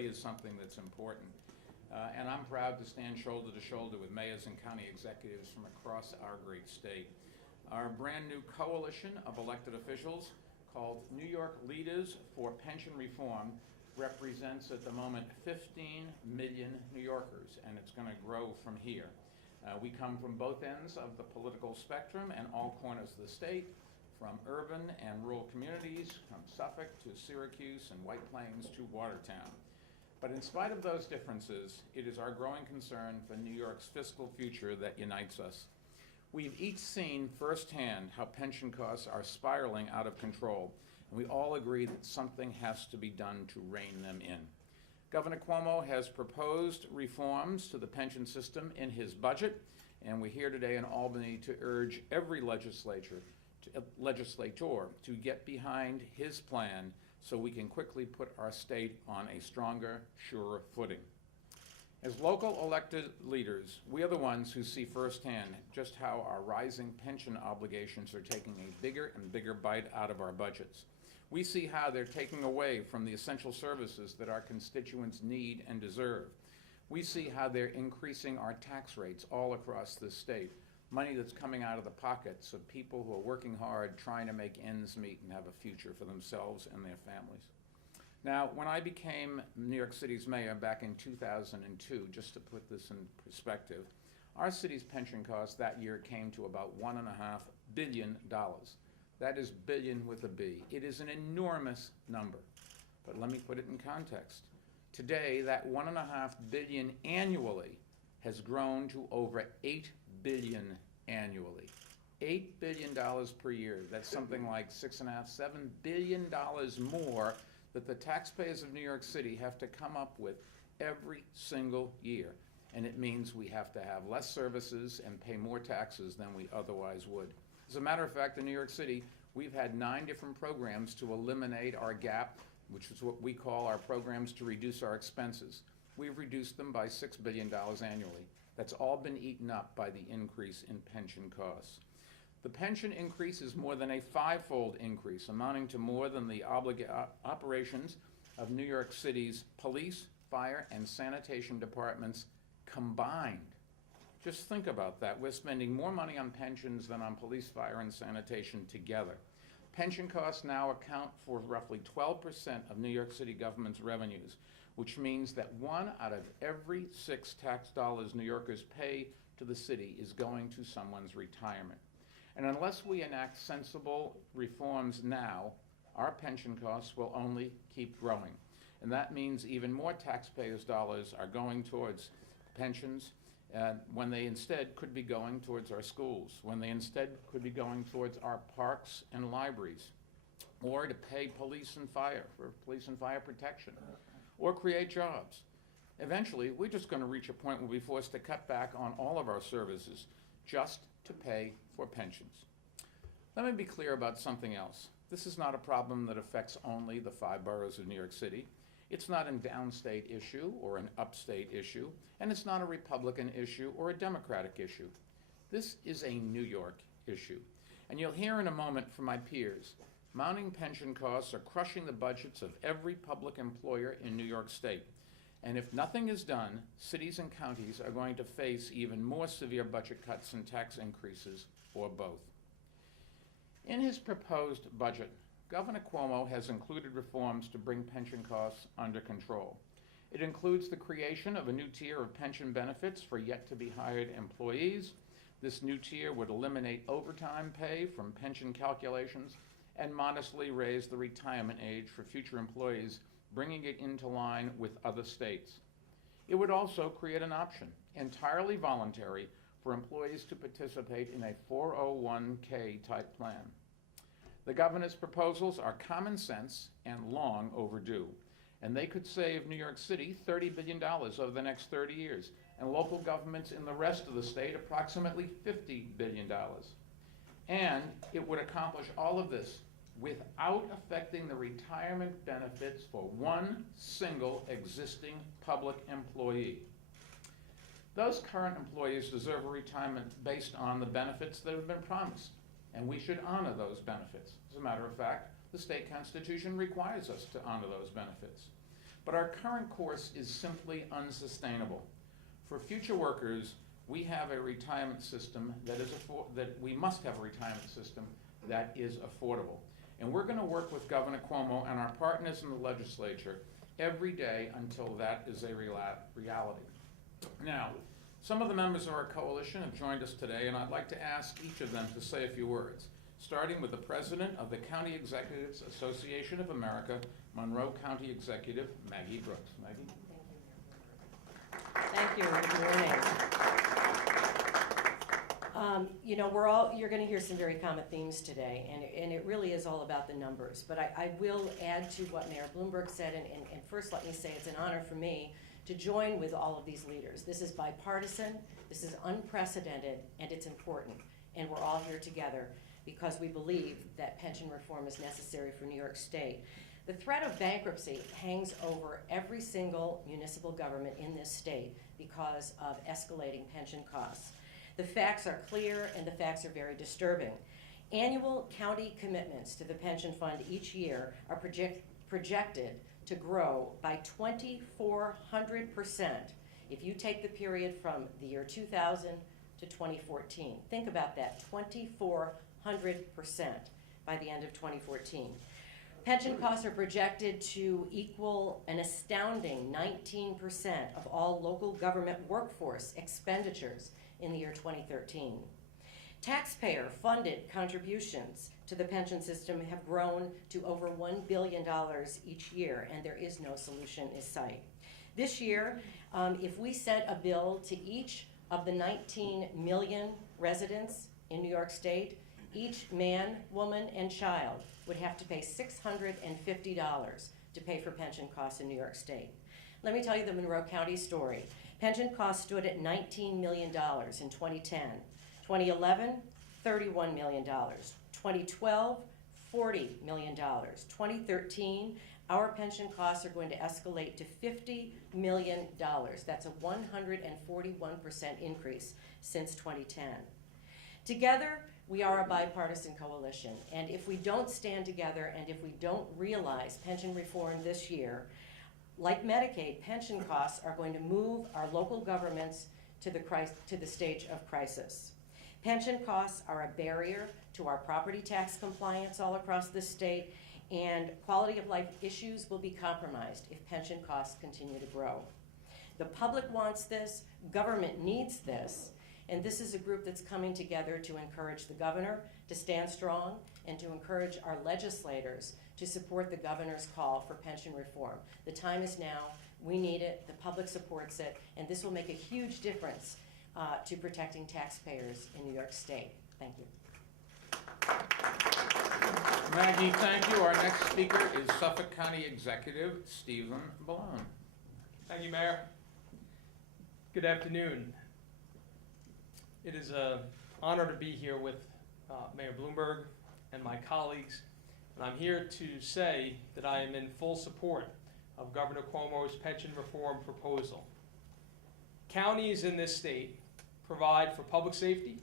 really is something that's important. And I'm proud to stand shoulder to shoulder with mayors and county executives from across our great state. Our brand new coalition of elected officials, called New York Leaders for Pension Reform, represents at the moment 15 million New Yorkers, and it's going to grow from here. We come from both ends of the political spectrum and all corners of the state, from urban and rural communities, from Suffolk to Syracuse and White Plains to Watertown. But in spite of those differences, it is our growing concern for New York's fiscal future that unites us. We've each seen firsthand how pension costs are spiraling out of control, and we all agree that something has to be done to rein them in. Governor Cuomo has proposed reforms to the pension system in his budget, and we're here today in Albany to urge every legislator to get behind his plan so we can quickly put our state on a stronger, surer footing. As local elected leaders, we are the ones who see firsthand just how our rising pension obligations are taking a bigger and bigger bite out of our budgets. We see how they're taking away from the essential services that our constituents need and deserve. We see how they're increasing our tax rates all across this state, money that's coming out of the pockets of people who are working hard, trying to make ends meet and have a future for themselves and their families. Now, when I became New York City's mayor back in 2002, just to put this in perspective, our city's pension costs that year came to about $1.5 billion. That is billion with a B. It is an enormous number, but let me put it in context. Today, that $1.5 billion annually has grown to over $8 billion annually. $8 billion per year. That's something like $6.5, $7 billion more that the taxpayers of New York City have to come up with every single year. And it means we have to have less services and pay more taxes than we otherwise would. As a matter of fact, in New York City, we've had 9 different programs to eliminate our gap, which is what we call our programs to reduce our expenses. We've reduced them by $6 billion annually. That's all been eaten up by the increase in pension costs. The pension increase is more than a 5-fold increase, amounting to more than the operations of New York City's police, fire, and sanitation departments combined. Just think about that. We're spending more money on pensions than on police, fire, and sanitation together. Pension costs now account for roughly 12% of New York City government's revenues, which means that 1 out of every 6 tax dollars New Yorkers pay to the city is going to someone's retirement. And unless we enact sensible reforms now, our pension costs will only keep growing. And that means even more taxpayers' dollars are going towards pensions when they instead could be going towards our schools, when they instead could be going towards our parks and libraries, or to pay police and fire for police and fire protection, or create jobs. Eventually, we're just going to reach a point where we're forced to cut back on all of our services just to pay for pensions. Let me be clear about something else. This is not a problem that affects only the 5 boroughs of New York City. It's not a downstate issue or an upstate issue, and it's not a Republican issue or a Democratic issue. This is a New York issue. And you'll hear in a moment from my peers, mounting pension costs are crushing the budgets of every public employer in New York State. And if nothing is done, cities and counties are going to face even more severe budget cuts and tax increases, or both. In his proposed budget, Governor Cuomo has included reforms to bring pension costs under control. It includes the creation of a new tier of pension benefits for yet-to-be-hired employees. This new tier would eliminate overtime pay from pension calculations and modestly raise the retirement age for future employees, bringing it into line with other states. It would also create an option, entirely voluntary, for employees to participate in a 401k type plan. The governor's proposals are common sense and long overdue, and they could save New York City $30 billion over the next 30 years, and local governments in the rest of the state approximately $50 billion. And it would accomplish all of this without affecting the retirement benefits for one single existing public employee. Those current employees deserve a retirement based on the benefits that have been promised, and we should honor those benefits. As a matter of fact, the state constitution requires us to honor those benefits. but our current course is simply unsustainable. For future workers, we have a retirement system we must have a retirement system that is affordable. And we're going to work with Governor Cuomo and our partners in the legislature every day until that is a reality. Now, some of the members of our coalition have joined us today, and I'd like to ask each of them to say a few words, starting with the President of the County Executives Association of America, Monroe County Executive, Maggie Brooks. Maggie? Thank you. Good morning. You're going to hear some very common themes today, and it really is all about the numbers. But I will add to what Mayor Bloomberg said, and first let me say it's an honor for me to join with all of these leaders. This is bipartisan, this is unprecedented, and it's important. And we're all here together because we believe that pension reform is necessary for New York State. The threat of bankruptcy hangs over every single municipal government in this state because of escalating pension costs. The facts are clear and the facts are very disturbing. Annual county commitments to the pension fund each year are projected to grow by 2,400% if you take the period from the year 2000 to 2014. Think about that, 2,400% by the end of 2014. Pension costs are projected to equal an astounding 19% of all local government workforce expenditures in the year 2013. Taxpayer-funded contributions to the pension system have grown to over $1 billion each year, and there is no solution in sight. This year, if we sent a bill to each of the 19 million residents in New York State, each man, woman, and child would have to pay $650 to pay for pension costs in New York State. Let me tell you the Monroe County story. Pension costs stood at $19 million in 2010. 2011, $31 million. 2012, $40 million. 2013, our pension costs are going to escalate to $50 million. That's a 141% increase since 2010. Together, we are a bipartisan coalition, and if we don't stand together and if we don't realize pension reform this year, like Medicaid, pension costs are going to move our local governments to the stage of crisis. Pension costs are a barrier to our property tax compliance all across the state, and quality of life issues will be compromised if pension costs continue to grow. The public wants this, government needs this, and this is a group that's coming together to encourage the governor to stand strong and to encourage our legislators to support the governor's call for pension reform. The time is now. We need it. The public supports it. And this will make a huge difference to protecting taxpayers in New York State. Thank you. Maggie, thank you. Our next speaker is Suffolk County Executive Stephen Bellone. Thank you, Mayor. Good afternoon. It is an honor to be here with Mayor Bloomberg and my colleagues, and I'm here to say that I am in full support of Governor Cuomo's pension reform proposal. Counties in this state provide for public safety,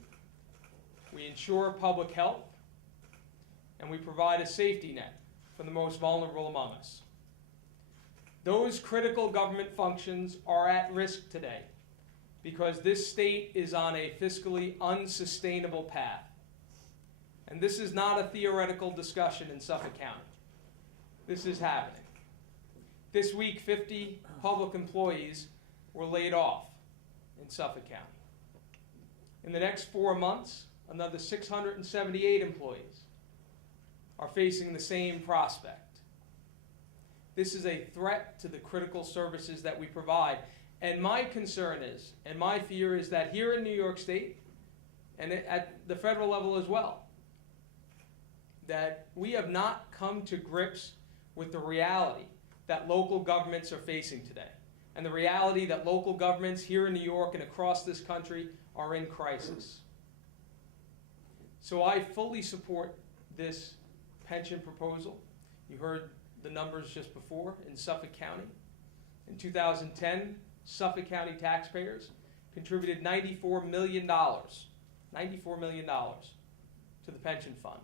we ensure public health, and we provide a safety net for the most vulnerable among us. Those critical government functions are at risk today because this state is on a fiscally unsustainable path. And this is not a theoretical discussion in Suffolk County. This is happening. This week, 50 public employees were laid off in Suffolk County. In the next 4 months, another 678 employees are facing the same prospect. This is a threat to the critical services that we provide. And my concern is, and my fear is that here in New York State, and at the federal level as well, that we have not come to grips with the reality that local governments are facing today, and the reality that local governments here in New York and across this country are in crisis. So I fully support this pension proposal. You heard the numbers just before in Suffolk County. In 2010, Suffolk County taxpayers contributed $94 million to the pension fund.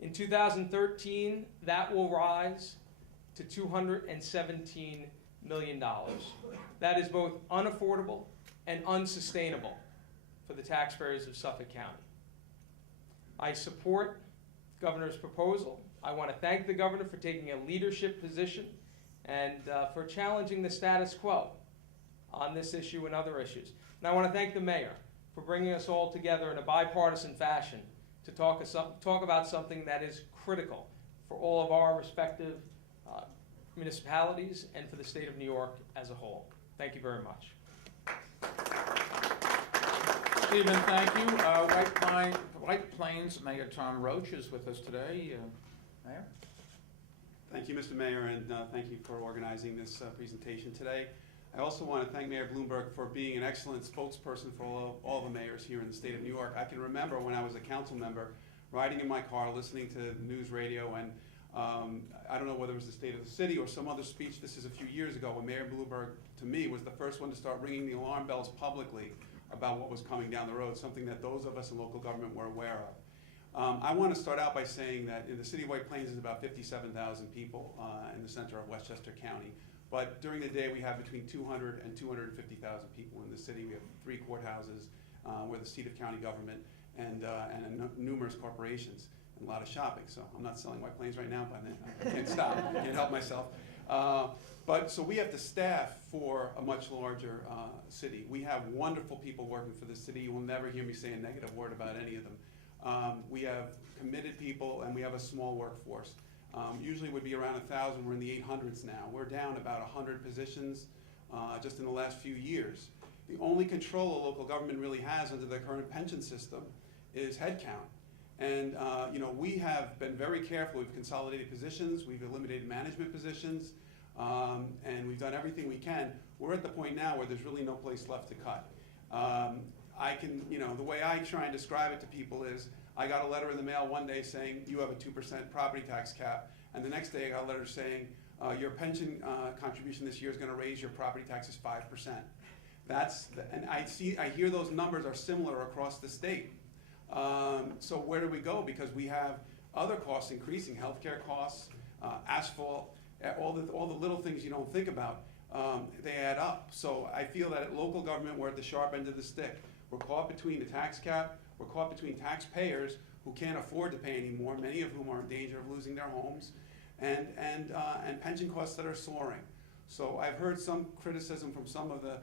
In 2013, that will rise to $217 million. That is both unaffordable and unsustainable for the taxpayers of Suffolk County. I support the governor's proposal. I want to thank the governor for taking a leadership position and for challenging the status quo on this issue and other issues. And I want to thank the mayor for bringing us all together in a bipartisan fashion to talk about something that is critical for all of our respective municipalities and for the state of New York as a whole. Thank you very much. Stephen, thank you. White Plains Mayor Tom Roach is with us today. Mayor? Thank you, Mr. Mayor, and thank you for organizing this presentation today. I also want to thank Mayor Bloomberg for being an excellent spokesperson for all the mayors here in the state of New York. I can remember when I was a council member riding in my car listening to news radio, and I don't know whether it was the State of the City or some other speech. This is a few years ago when Mayor Bloomberg, to me, was the first one to start ringing the alarm bells publicly about what was coming down the road, something that those of us in local government were aware of. I want to start out by saying that in the city of White Plains is about 57,000 people in the center of Westchester County. But during the day, we have between 200 and 250,000 people in the city. We have 3 courthouses. We're the seat of county government and numerous corporations and a lot of shopping. So I'm not selling White Plains right now, but I can't stop. I can't help myself. So we have to staff for a much larger city. We have wonderful people working for the city. You will never hear me say a negative word about any of them. We have committed people, and we have a small workforce. Usually would be around 1,000. We're in the 800s now. We're down about 100 positions just in the last few years. The only control a local government really has under the current pension system is headcount. And we have been very careful. We've consolidated positions. We've eliminated management positions. And we've done everything we can. We're at the point now where there's really no place left to cut. The way I try and describe it to people is, I got a letter in the mail one day saying you have a 2% property tax cap, and the next day I got a letter saying your pension contribution this year is going to raise your property taxes 5%. And I hear those numbers are similar across the state. So where do we go? Because we have other costs increasing, healthcare costs, asphalt, all the little things you don't think about. They add up. So I feel that at local government we're at the sharp end of the stick. We're caught between the tax cap. We're caught between taxpayers who can't afford to pay anymore, many of whom are in danger of losing their homes, and pension costs that are soaring. So I've heard some criticism from some of the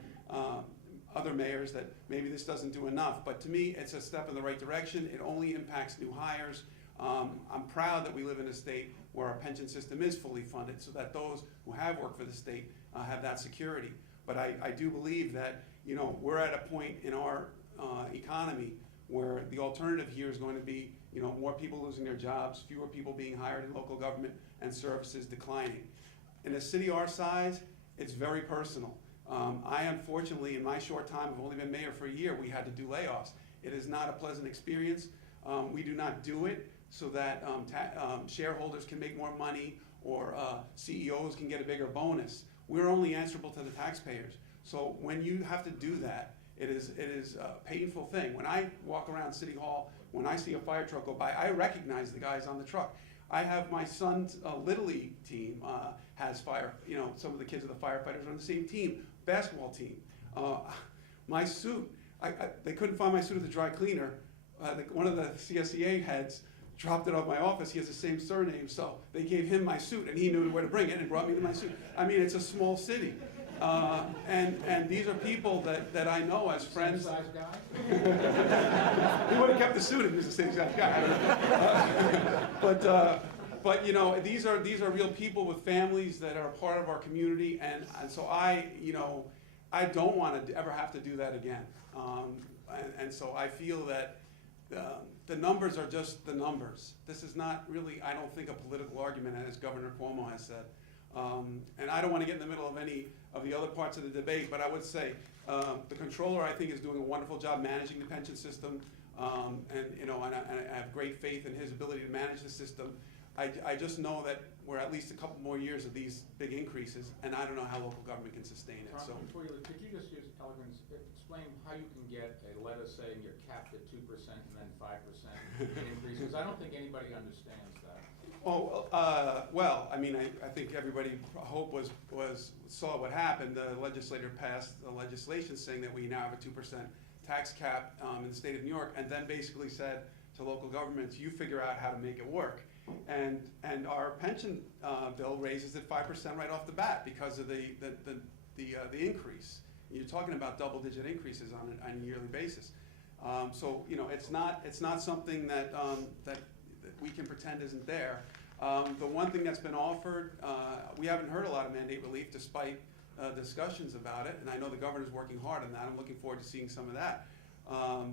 other mayors that maybe this doesn't do enough, but to me it's a step in the right direction. It only impacts new hires. I'm proud that we live in a state where our pension system is fully funded so that those who have worked for the state have that security. But I do believe that we're at a point in our economy where the alternative here is going to be, more people losing their jobs, fewer people being hired in local government, and services declining. In a city our size, it's very personal. I unfortunately, in my short time, I've only been mayor for a year, we had to do layoffs. It is not a pleasant experience. We do not do it so that shareholders can make more money or CEOs can get a bigger bonus. We're only answerable to the taxpayers. So when you have to do that, it is a painful thing. When I walk around City Hall, when I see a fire truck go by, I recognize the guys on the truck. I have my son's Little League team has some of the kids of the firefighters are on the same team, basketball team. My suit, they couldn't find my suit at the dry cleaner. One of the CSEA heads dropped it off my office. He has the same surname, so they gave him my suit, and he knew where to bring it and brought me my suit. I mean, it's a small city. And these are people that I know as friends. Same size guy? He would have kept the suit if he was the same size guy. But these are real people with families that are part of our community, and so I don't want to ever have to do that again. And so I feel that the numbers are just the numbers. This is not really, I don't think, a political argument, as Governor Cuomo has said. And I don't want to get in the middle of any of the other parts of the debate, but I would say the controller, I think, is doing a wonderful job managing the pension system, and I have great faith in his ability to manage the system. I just know that we're at least a couple more years of these big increases, and I don't know how local government can sustain it. Tom, So before you leave, could you just use eloquence, explain how you can get a letter saying you're capped at 2% and then 5% increase? Because I don't think anybody understands that. Well, I mean, I think everybody saw what happened. The legislator passed the legislation saying that we now have a 2% tax cap in the state of New York, and then basically said to local governments, you figure out how to make it work. And our pension bill raises it 5% right off the bat because of the increase. You're talking about double-digit increases on a yearly basis. So you know, it's not something that we can pretend isn't there. The one thing that's been offered, we haven't heard a lot of mandate relief despite discussions about it, and I know the governor's working hard on that. I'm looking forward to seeing some of that.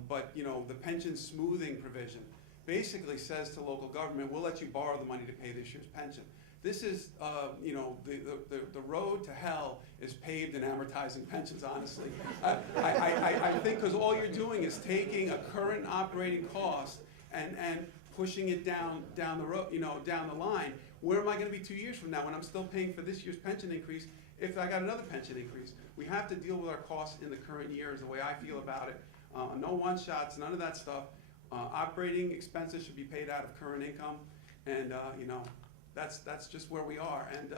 But you know, the pension smoothing provision basically says to local government, we'll let you borrow the money to pay this year's pension. This is, you know, the road to hell is paved in amortizing pensions, honestly. I think because all you're doing is taking a current operating cost and pushing it down the road, you know, down the line. Where am I going to be 2 years from now when I'm still paying for this year's pension increase if I got another pension increase? We have to deal with our costs in the current year is the way I feel about it. No one-shots, none of that stuff. Operating expenses should be paid out of current income, and you know, that's just where we are. And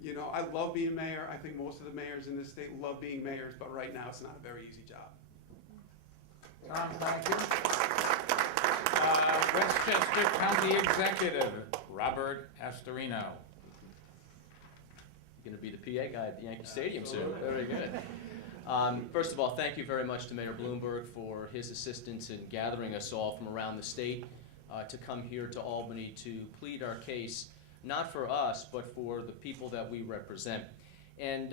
you know, I love being mayor. I think most of the mayors in this state love being mayors, but right now it's not a very easy job. Tom, thank you. Westchester County Executive, Robert Astorino. Going to be the PA guy at the Yankee Stadium soon. Very good. First of all, thank you very much to Mayor Bloomberg for his assistance in gathering us all from around the state to come here to Albany to plead our case, not for us, but for the people that we represent. And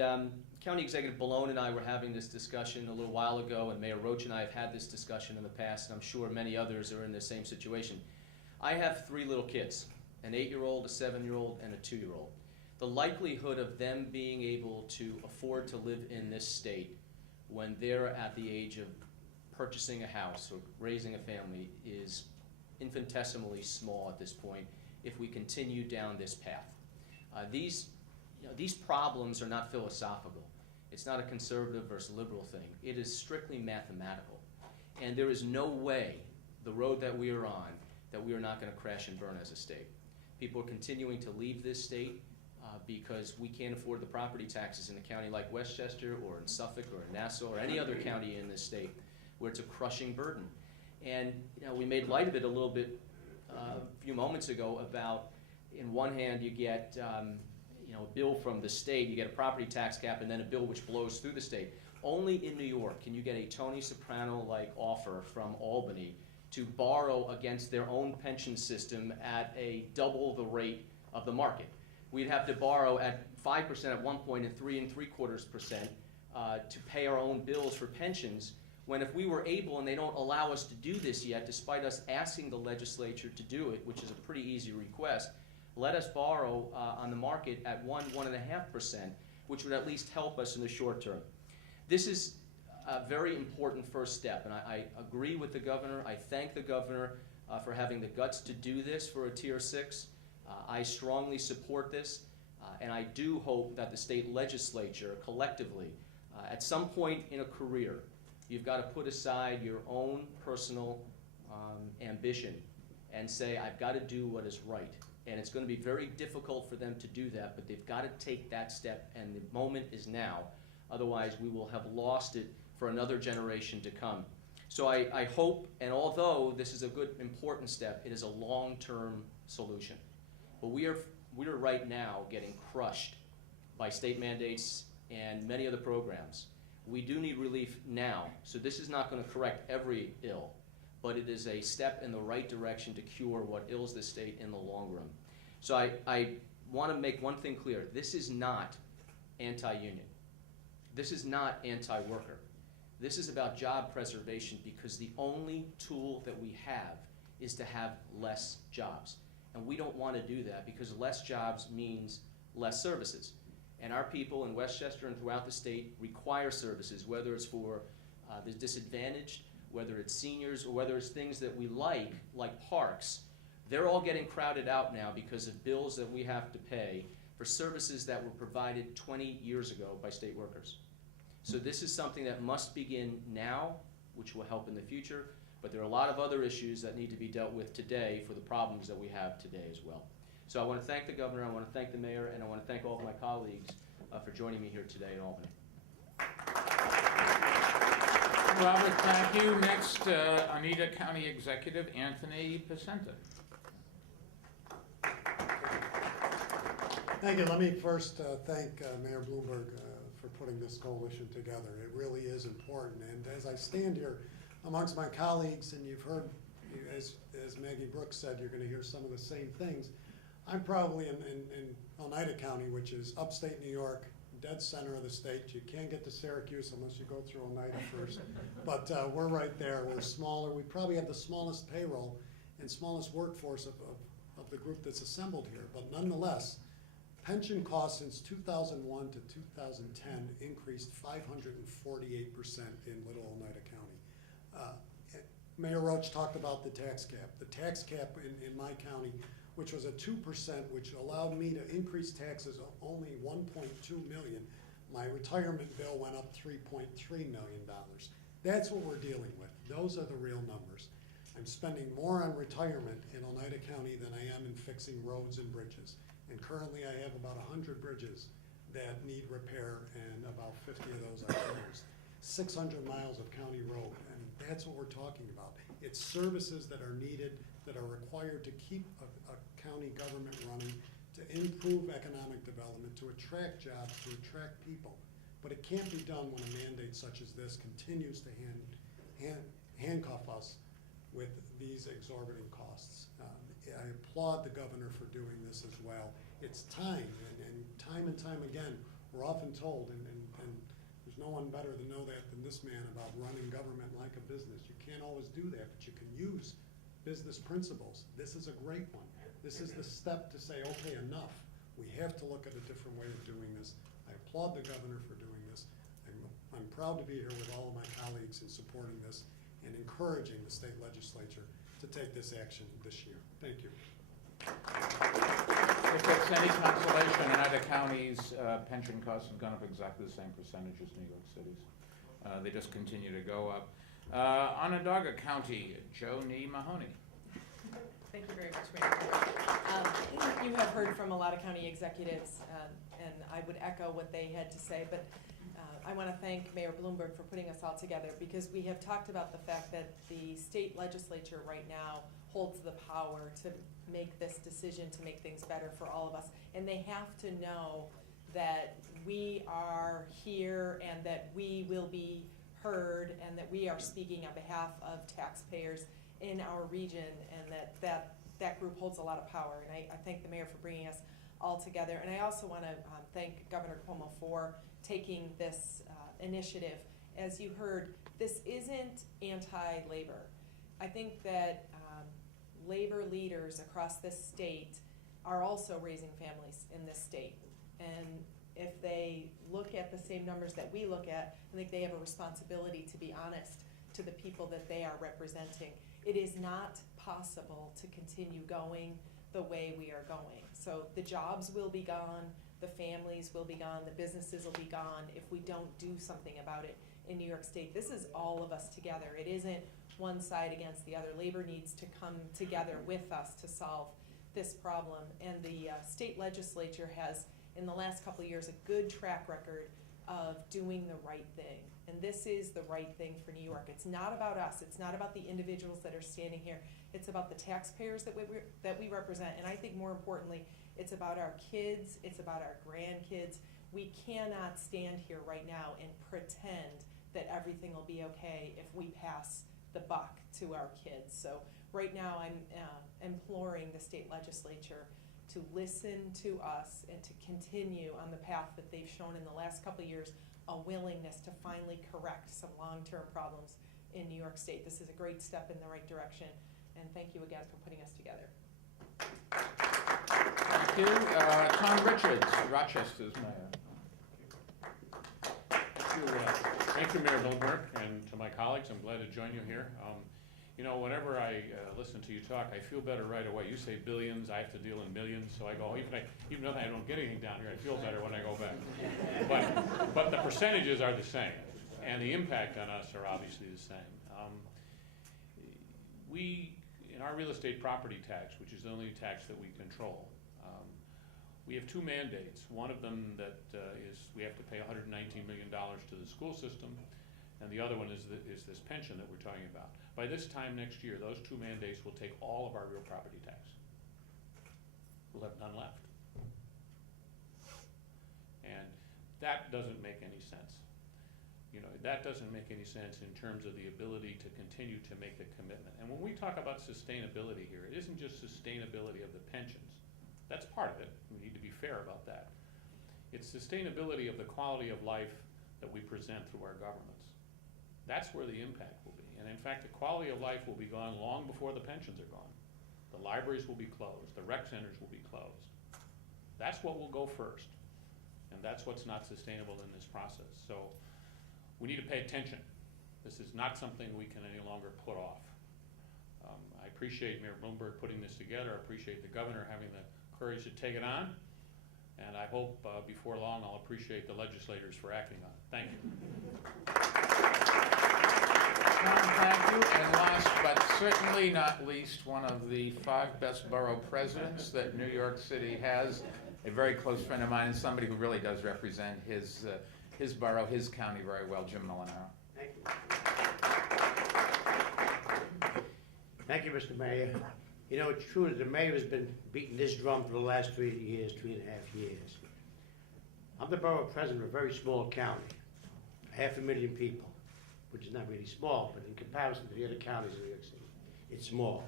County Executive Ballone and I were having this discussion a little while ago, and Mayor Roach and I have had this discussion in the past, and I'm sure many others are in the same situation. I have 3 little kids, an 8-year-old, a 7-year-old, and a 2-year-old. The likelihood of them being able to afford to live in this state when they're at the age of purchasing a house or raising a family is infinitesimally small at this point if we continue down this path. These problems are not philosophical. It's not a conservative versus liberal thing. It is strictly mathematical. And there is no way, the road that we are on, that we are not going to crash and burn as a state. People are continuing to leave this state because we can't afford the property taxes in a county like Westchester or in Suffolk or in Nassau or any other county in this state where it's a crushing burden. And you know, we made light of it a little bit a few moments ago about, in one hand, you get you know, a bill from the state, you get a property tax cap, and then a bill which blows through the state. Only in New York can you get a Tony Soprano-like offer from Albany to borrow against their own pension system at a double the rate of the market. We'd have to borrow at 5% at one point and 3 3/4% to pay our own bills for pensions, when if we were able, and they don't allow us to do this yet, despite us asking the legislature to do it, which is a pretty easy request, let us borrow on the market at 1–1.5%, which would at least help us in the short term. This is a very important first step, and I agree with the governor. I thank the governor for having the guts to do this for a Tier 6. I strongly support this, and I do hope that the state legislature collectively, at some point in a career, you've got to put aside your own personal ambition and say, I've got to do what is right. And it's going to be very difficult for them to do that, but they've got to take that step, and the moment is now. Otherwise, we will have lost it for another generation to come. So I hope, and although this is a good, important step, it is a long-term solution. But we are right now getting crushed by state mandates and many other programs. We do need relief now, so this is not going to correct every ill, but it is a step in the right direction to cure what ails the state in the long run. So I want to make one thing clear. This is not anti-union. This is not anti-worker. This is about job preservation, because the only tool that we have is to have less jobs. And we don't want to do that, because less jobs means less services. And our people in Westchester and throughout the state require services, whether it's for the disadvantaged, whether it's seniors, or whether it's things that we like parks. They're all getting crowded out now because of bills that we have to pay for services that were provided 20 years ago by state workers. So this is something that must begin now, which will help in the future, but there are a lot of other issues that need to be dealt with today for the problems that we have today as well. So I want to thank the governor, I want to thank the mayor, and I want to thank all of my colleagues for joining me here today in Albany. Robert, thank you. Next, Oneida County Executive Anthony Pacenta. Thank you. Let me first thank Mayor Bloomberg for putting this coalition together. It really is important. And as I stand here amongst my colleagues, and you've heard, as Maggie Brooks said, you're going to hear some of the same things. I'm probably in Oneida County, which is upstate New York, dead center of the state. You can't get to Syracuse unless you go through Oneida first. But we're right there. We're smaller. We probably have the smallest payroll and smallest workforce of the group that's assembled here. But nonetheless, pension costs since 2001 to 2010 increased 548% in Little Oneida County. Mayor Roach talked about the tax cap. The tax cap in my county, which was at 2%, which allowed me to increase taxes of only $1.2 million. My retirement bill went up $3.3 million. That's what we're dealing with. Those are the real numbers. I'm spending more on retirement in Oneida County than I am in fixing roads and bridges. And currently I have about 100 bridges that need repair, and about 50 of those are closed. 600 miles of county road, and that's what we're talking about. It's services that are needed, that are required to keep a county government running, to improve economic development, to attract jobs, to attract people. But it can't be done when a mandate such as this continues to handcuff us with these exorbitant costs. I applaud the governor for doing this as well. It's time, and time again, we're often told, and there's no one better to know that than this man about running government like a business. You can't always do that, but you can use business principles. This is a great one. This is the step to say, okay, enough. We have to look at a different way of doing this. I applaud the governor for doing this. I'm proud to be here with all of my colleagues in supporting this and encouraging the state legislature to take this action this year. Thank you. If it's any consolation, Oneida County's pension costs have gone up exactly the same percentage as New York City's. They just continue to go up. Onondaga County, Joni Mahoney. Thank you very much, Mayor. You have heard from a lot of county executives, and I would echo what they had to say, but I want to thank Mayor Bloomberg for putting us all together, because we have talked about the fact that the state legislature right now holds the power to make this decision to make things better for all of us. And they have to know that we are here and that we will be heard and that we are speaking on behalf of taxpayers in our region, and that group holds a lot of power. And I thank the mayor for bringing us all together. And I also want to thank Governor Cuomo for taking this initiative. As you heard, this isn't anti-labor. I think that labor leaders across this state are also raising families in this state. And if they look at the same numbers that we look at, I think they have a responsibility to be honest to the people that they are representing. It is not possible to continue going the way we are going. So the jobs will be gone, the families will be gone, the businesses will be gone if we don't do something about it in New York State. This is all of us together. It isn't one side against the other. Labor needs to come together with us to solve this problem. And the state legislature has, in the last couple of years, a good track record of doing the right thing. And this is the right thing for New York. It's not about us. It's not about the individuals that are standing here. It's about the taxpayers that we represent. And I think more importantly, it's about our kids. It's about our grandkids. We cannot stand here right now and pretend that everything will be okay if we pass the buck to our kids. So right now I'm imploring the state legislature to listen to us and to continue on the path that they've shown in the last couple of years, a willingness to finally correct some long-term problems in New York State. This is a great step in the right direction, and thank you again for putting us together. Thank you. Tom Richards, Rochester's mayor. Thank you, Mayor Bloomberg, and to my colleagues. I'm glad to join you here. You know, whenever I listen to you talk, I feel better right away. You say billions, I have to deal in millions, so I go, even though I don't get anything down here, I feel better when I go back. But the percentages are the same, and the impact on us are obviously the same. We, in our real estate property tax, which is the only tax that we control, We have two mandates. One of them that is we have to pay $119 million to the school system, and the other one is this pension that we're talking about. By this time next year, those two mandates will take all of our real property tax. We'll have none left. And that doesn't make any sense. You know, that doesn't make any sense in terms of the ability to continue to make the commitment. And when we talk about sustainability here, it isn't just sustainability of the pensions. That's part of it. We need to be fair about that. It's sustainability of the quality of life that we present through our governments. That's where the impact will be. And in fact, the quality of life will be gone long before the pensions are gone. The libraries will be closed. The rec centers will be closed. That's what will go first. And that's what's not sustainable in this process. So we need to pay attention. This is not something we can any longer put off. I appreciate Mayor Bloomberg putting this together. I appreciate the governor having the courage to take it on. And I hope before long I'll appreciate the legislators for acting on it. Thank you. Tom, thank you. And last but certainly not least, one of the 5 best borough presidents that New York City has, a very close friend of mine and somebody who really does represent his borough, his county very well, Jim Molinaro. Thank you. Thank you, Mr. Mayor. You know, it's true that the mayor has been beating this drum for the last 3 years, 3.5 years. I'm the borough president of a very small county, 500,000 people, which is not really small, but in comparison to the other counties in New York City, it's small.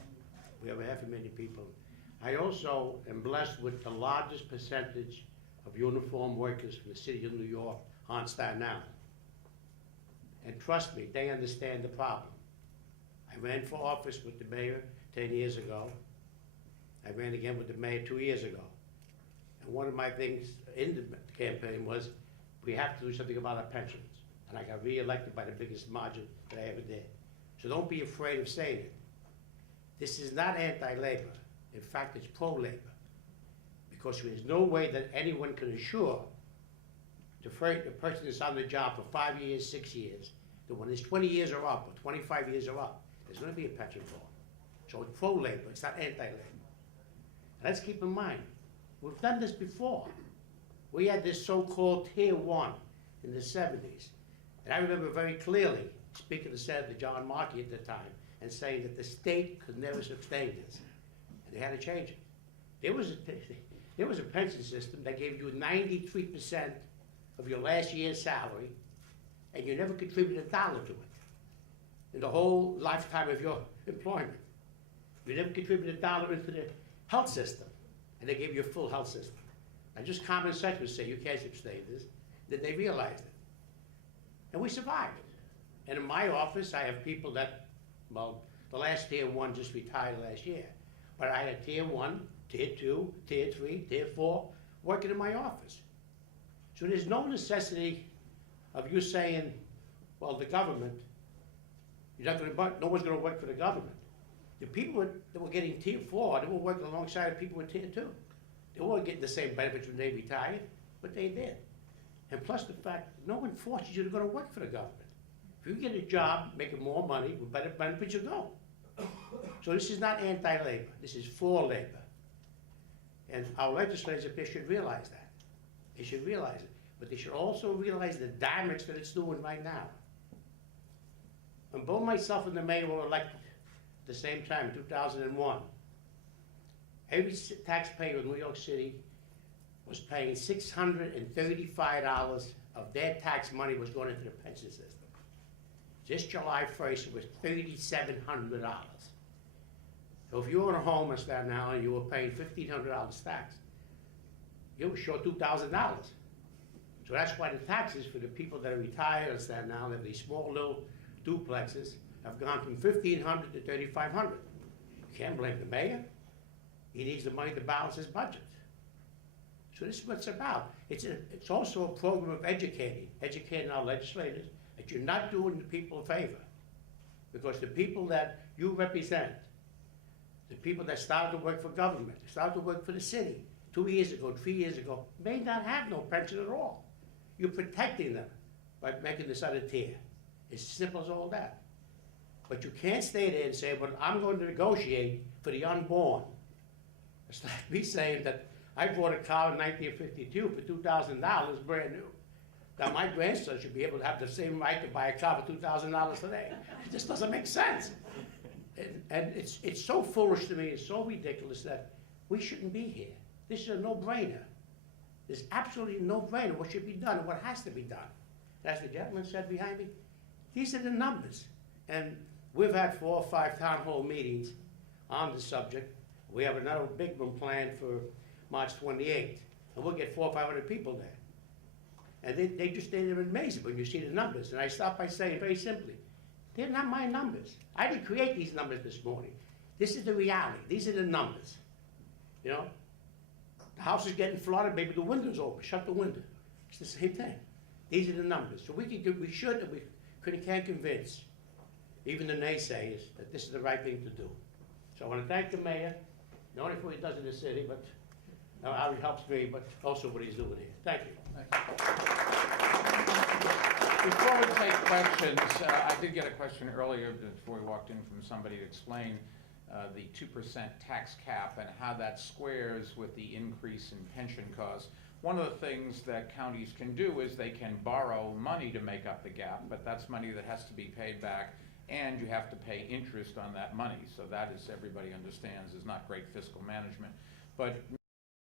We have 500,000 people. I also am blessed with the largest percentage of uniform workers from the city of New York on Staten Island. And trust me, they understand the problem. I ran for office with the mayor 10 years ago. I ran again with the mayor 2 years ago. And one of my things in the campaign was we have to do something about our pensions. And I got re-elected by the biggest margin that I ever did. So don't be afraid of saying it. This is not anti-labor. In fact, it's pro-labor. Because there's no way that anyone can assure the person that's on the job for 5 years, 6 years, that when his 20 years are up, or 25 years are up, there's gonna be a pension for him. So it's pro-labor, it's not anti-labor. Let's keep in mind, we've done this before. We had this so-called Tier 1 in the 70s. And I remember very clearly speaking to Senator John Markey at the time and saying that the state could never sustain this. And they had to change it. There was a pension system that gave you 93% of your last year's salary, and you never contributed $1 to it in the whole lifetime of your employment. You never contributed $1 into the health system, and they gave you a full health system. And just common sense would say you can't sustain this. Then they realized it. And we survived. And in my office, I have people that, well, the last Tier 1 just retired last year. But I had Tier 1, Tier 2, Tier 3, Tier 4 working in my office. So there's no necessity of you saying, well, the government, no one's going to work for the government. The people that were getting Tier 4, they were working alongside people with Tier 2. They weren't getting the same benefits when they retired, but they did. And plus the fact, no one forces you to go to work for the government. If you get a job making more money with better benefits, you go. So this is not anti-labor, this is for labor. And our legislators up here should realize that. They should realize it. But they should also realize the damage that it's doing right now. When both myself and the mayor were elected at the same time in 2001, every taxpayer in New York City was paying $635 of their tax money was going into the pension system. This July 1st, it was $3,700. So if you own a home in Staten Island and you were paying $1,500 tax, you were short $2,000. So that's why the taxes for the people that are retired in Staten Island, have these small little duplexes, have gone from $1,500 to $3,500. You can't blame the mayor. He needs the money to balance his budget. So this is what it's about. It's also a program of educating our legislators that you're not doing the people a favor. Because the people that you represent, the people that started to work for government, started to work for the city 2 years ago, 3 years ago, may not have no pension at all. You're protecting them by making this other tier. It's simple as all that. But you can't stay there and say, well, I'm going to negotiate for the unborn. It's like me saying that I bought a car in 1952 for $2,000, brand new. Now, my grandson should be able to have the same right to buy a car for $2,000 today. It just doesn't make sense. And it's so foolish to me, it's so ridiculous that we shouldn't be here. This is a no-brainer. There's absolutely a no-brainer what should be done and what has to be done. As the gentleman said behind me, these are the numbers. And we've had 4 or 5 town hall meetings on the subject. We have another big one planned for March 28th, and we'll get 400 or 500 people there. And they're amazing when you see the numbers. And I start by saying very simply, they're not my numbers. I didn't create these numbers this morning. This is the reality. These are the numbers. You know, the house is getting flooded, maybe the window's open, shut the window. It's the same thing. These are the numbers. So we should and we can't convince even the naysayers that this is the right thing to do. So I want to thank the mayor, not only for what he does in the city, but how he helps me, but also what he's doing here. Thank you. Before we take questions, I did get a question earlier before we walked in from somebody to explain the 2% tax cap and how that squares with the increase in pension costs. One of the things that counties can do is they can borrow money to make up the gap, but that's money that has to be paid back, and you have to pay interest on that money. So that, as everybody understands, is not great fiscal management. But